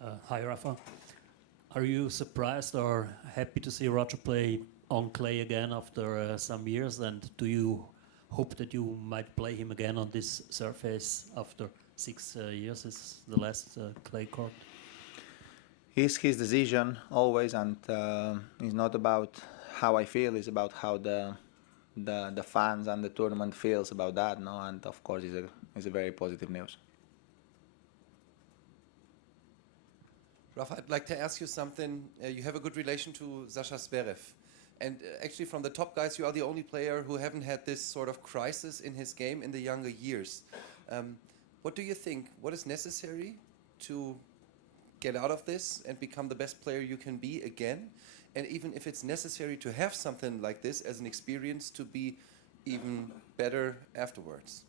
Hi, Rafa. Are you surprised or happy to see Roger play on clay again after some years? And do you hope that you might play him again on this surface after 6 years? Is the last clay court? It's his decision always, and it's not about how I feel. It's about how the fans and the tournament feels about that. No, and of course, it's a very positive news. Rafa, I'd like to ask you something. You have a good relation to Sasha Zverev. And actually, from the top guys, you are the only player who haven't had this sort of crisis in his game in the younger years. What do you think? What is necessary to get out of this and become the best player you can be again? And even if it's necessary to have something like this as an experience to be even better afterwards.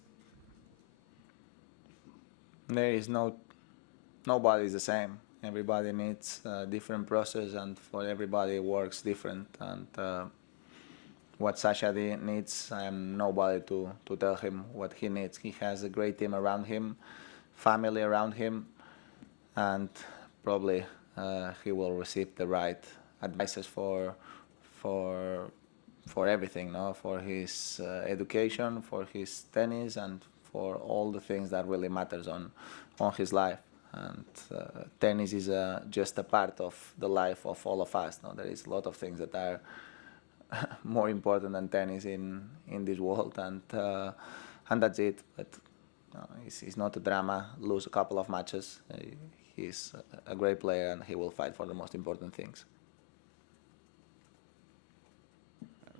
There is nobody is the same. Everybody needs a different process, and for everybody it works different. And what Sasha needs, I am nobody to tell him what he needs. He has a great team around him, family around him, and probably he will receive the right advices for everything, no? For his education, for his tennis, and for all the things that really matters on his life. And tennis is just a part of the life of all of us. No? There is a lot of things that are more important than tennis in this world, and that's it. But it's not a drama. Lose a couple of matches. He's a great player, and he will fight for the most important things.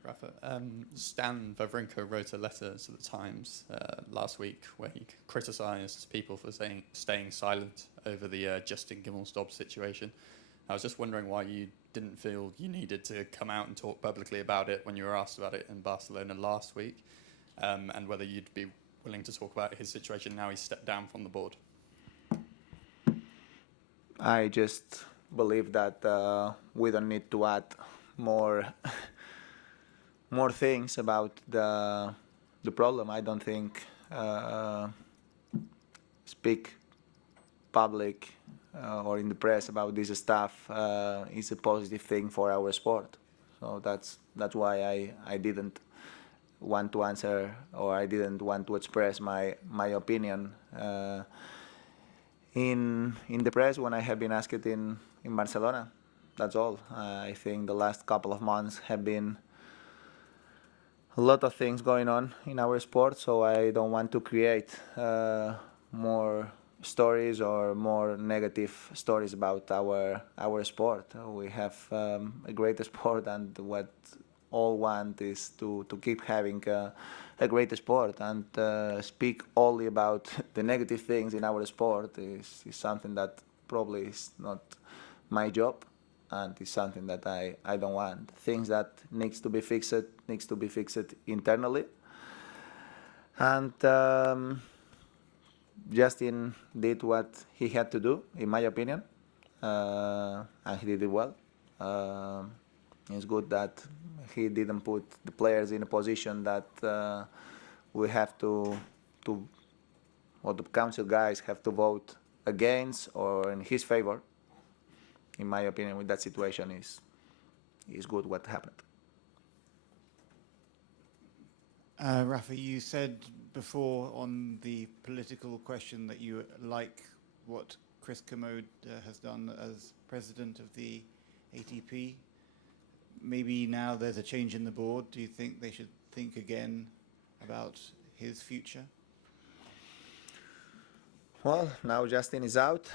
Rafa, Stan Wawrinka wrote a letter to the Times last week where he criticised people for staying silent over the Justin Gimelstob situation. I was just wondering why you didn't feel you needed to come out and talk publicly about it when you were asked about it in Barcelona last week, and whether you'd be willing to talk about his situation now he's stepped down from the board. I just believe that we don't need to add more more things about the problem. I don't think speak public or in the press about this stuff is a positive thing for our sport. So that's why I didn't want to answer, or I didn't want to express my opinion in the press when I have been asked in Barcelona. That's all. I think the last couple of months have been a lot of things going on in our sport, so I don't want to create more stories or more negative stories about our sport. We have a great sport, and what all want is to keep having a great sport, and speak only about the negative things in our sport is something that probably is not my job, and it's something that I don't want. Things that needs to be fixed internally. And Justin did what he had to do, in my opinion, and he did it well. It's good that he didn't put the players in a position that we have to or the council guys have to vote against or in his favor. In my opinion, with that situation, is good what happened. Rafa, you said before on the political question that you like what Chris Kermode has done as president of the ATP. Maybe now there's a change in the board. Do you think they should think again about his future? Well, now Justin is out.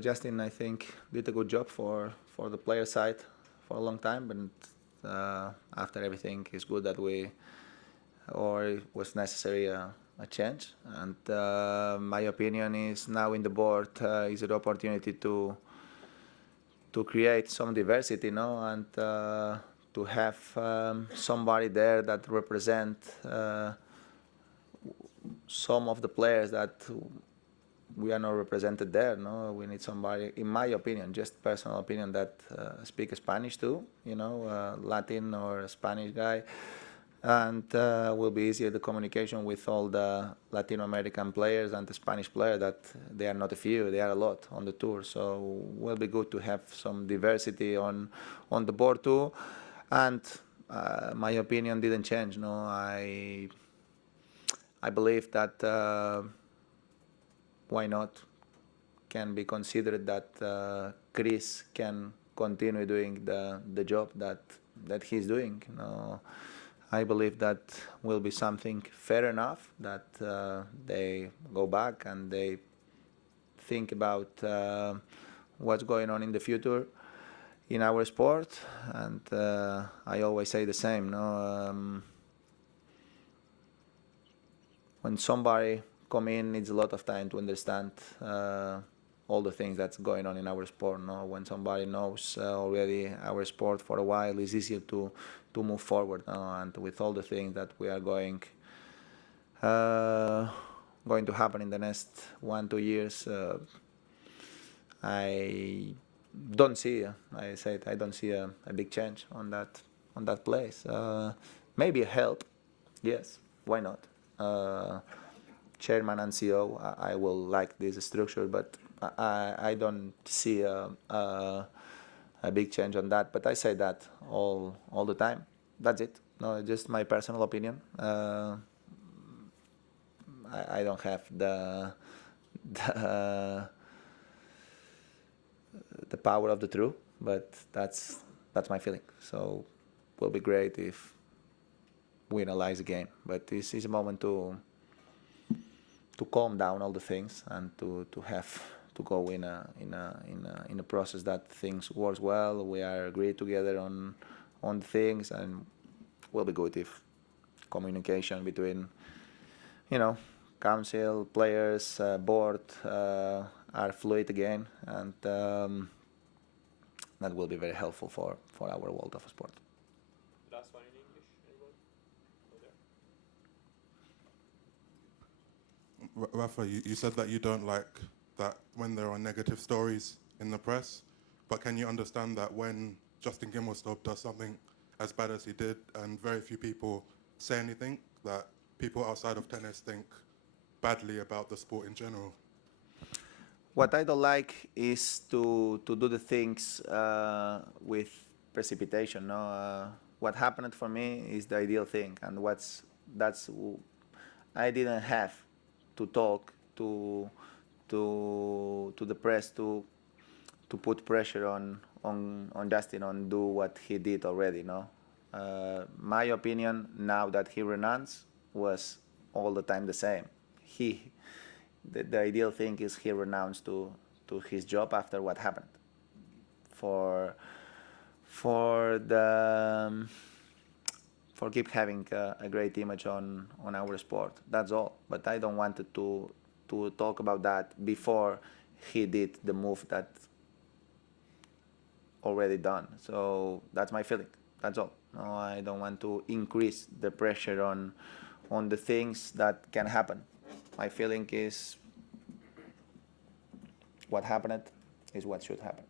Justin, I think, did a good job for the player side for a long time, but after everything, it's good that it was necessary a change. And my opinion is now in the board is an opportunity to create some diversity, and to have somebody there that represent some of the players that we are not represented there. No, we need somebody, in my opinion, just personal opinion, that speak Spanish too. Latin or Spanish guy, and will be easier the communication with all the Latin American players and the Spanish players, that they are not a few, they are a lot on the tour. So will be good to have some diversity on the board too. And my opinion didn't change. No, I believe that why not can be considered that Chris can continue doing the job that he's doing. I believe that will be something fair enough, that they go back and they think about what's going on in the future in our sport. And I always say the same. When somebody come in, needs a lot of time to understand all the things that's going on in our sport. When somebody knows already our sport for a while, it's easier to move forward. And with all the things that we are going to happen in the next 1-2 years, I don't see. I don't see a big change on that place. Maybe a help, yes. Why not? Chairman and CEO, I will like this structure, but I don't see a big change on that. But I say that all the time. That's it. No, just my personal opinion. I don't have the power of the truth, but that's my feeling. So it will be great if we analyze again. But this is a moment to calm down all the things and to go in a process that things works well. We are agreed together on things, and will be good if communication between council, players, board are fluid again, and that will be very helpful for our world of sport. Last one in English, anyone? Rafa, you said that you don't like that when there are negative stories in the press, but can you understand that when Justin Gimelstob does something as bad as he did and very few people say anything, that people outside of tennis think badly about the sport in general? What I don't like is to do the things with precipitation. What happened for me is the ideal thing, and I didn't have to talk to the press to put pressure on Justin on do what he did already. My opinion now that he renounced was all the time the same. The ideal thing is he renounced to his job after what happened. For keep having a great image on our sport. That's all. But I don't want to talk about that before he did the move that already done. So that's my feeling. That's all. No, I don't want to increase the pressure on the things that can happen. My feeling is what happened is what should happen.